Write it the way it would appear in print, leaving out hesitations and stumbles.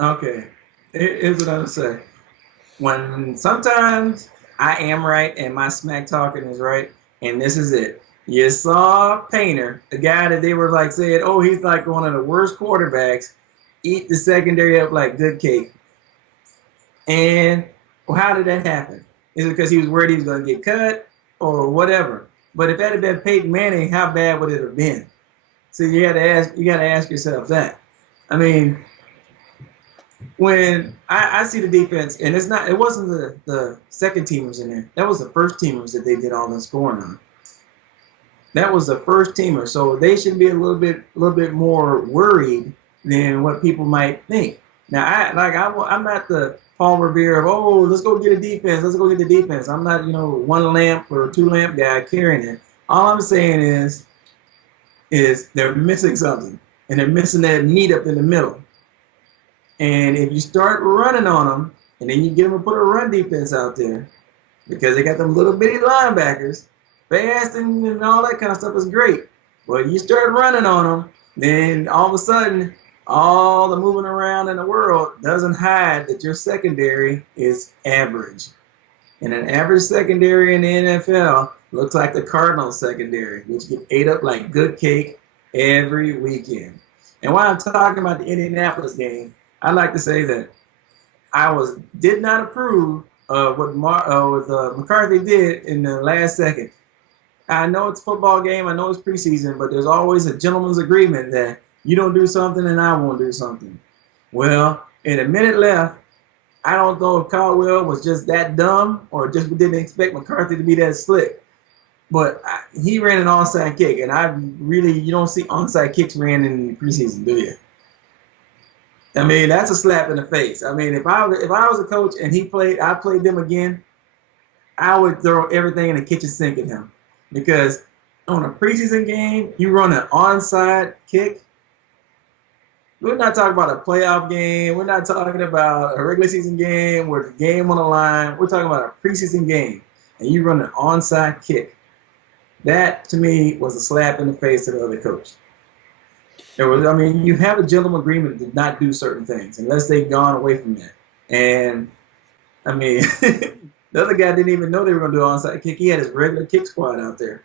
Okay. Here's what I'm say. When sometimes I am right and my smack talking is right, and this is it. You saw Painter, the guy that they were like saying, oh, he's like one of the worst quarterbacks, eat the secondary up like good cake. And well, how did that happen? Is it because he was worried he was going to get cut or whatever? But if that had been Peyton Manning, how bad would it have been? So you got to ask yourself that. I mean, when I see the defense, and it wasn't the second teamers in there. That was the first teamers that they did all the scoring on. That was the first teamer, so they should be a little bit more worried than what people might think. Now, I'm not the Paul Revere of let's go get a defense, let's go get the defense. I'm not one lamp or two lamp guy carrying it. All I'm saying is they're missing something, and they're missing that meat up in the middle. And if you start running on them, and then you get them to put a run defense out there, because they got them little bitty linebackers, fast and all that kind of stuff is great. But you start running on them, then all of a sudden, all the moving around in the world doesn't hide that your secondary is average. And an average secondary in the NFL looks like the Cardinals secondary, which get ate up like good cake every weekend. And while I'm talking about the Indianapolis game, I'd like to say that did not approve of what McCarthy did in the last second. I know it's a football game, I know it's preseason, but there's always a gentleman's agreement that you don't do something and I won't do something. Well, in a minute left, I don't know if Caldwell was just that dumb or just didn't expect McCarthy to be that slick. But he ran an onside kick, and you don't see onside kicks ran in preseason, do you? I mean, that's a slap in the face. I mean, if I was a coach and I played them again, I would throw everything in the kitchen sink at him, because on a preseason game, you run an onside kick. We're not talking about a playoff game. We're not talking about a regular season game where the game on the line. We're talking about a preseason game, and you run an onside kick. That, to me, was a slap in the face to the other coach. You have a gentleman agreement to not do certain things unless they've gone away from that. And, I mean, the other guy didn't even know they were going to do an onside kick. He had his regular kick squad out there.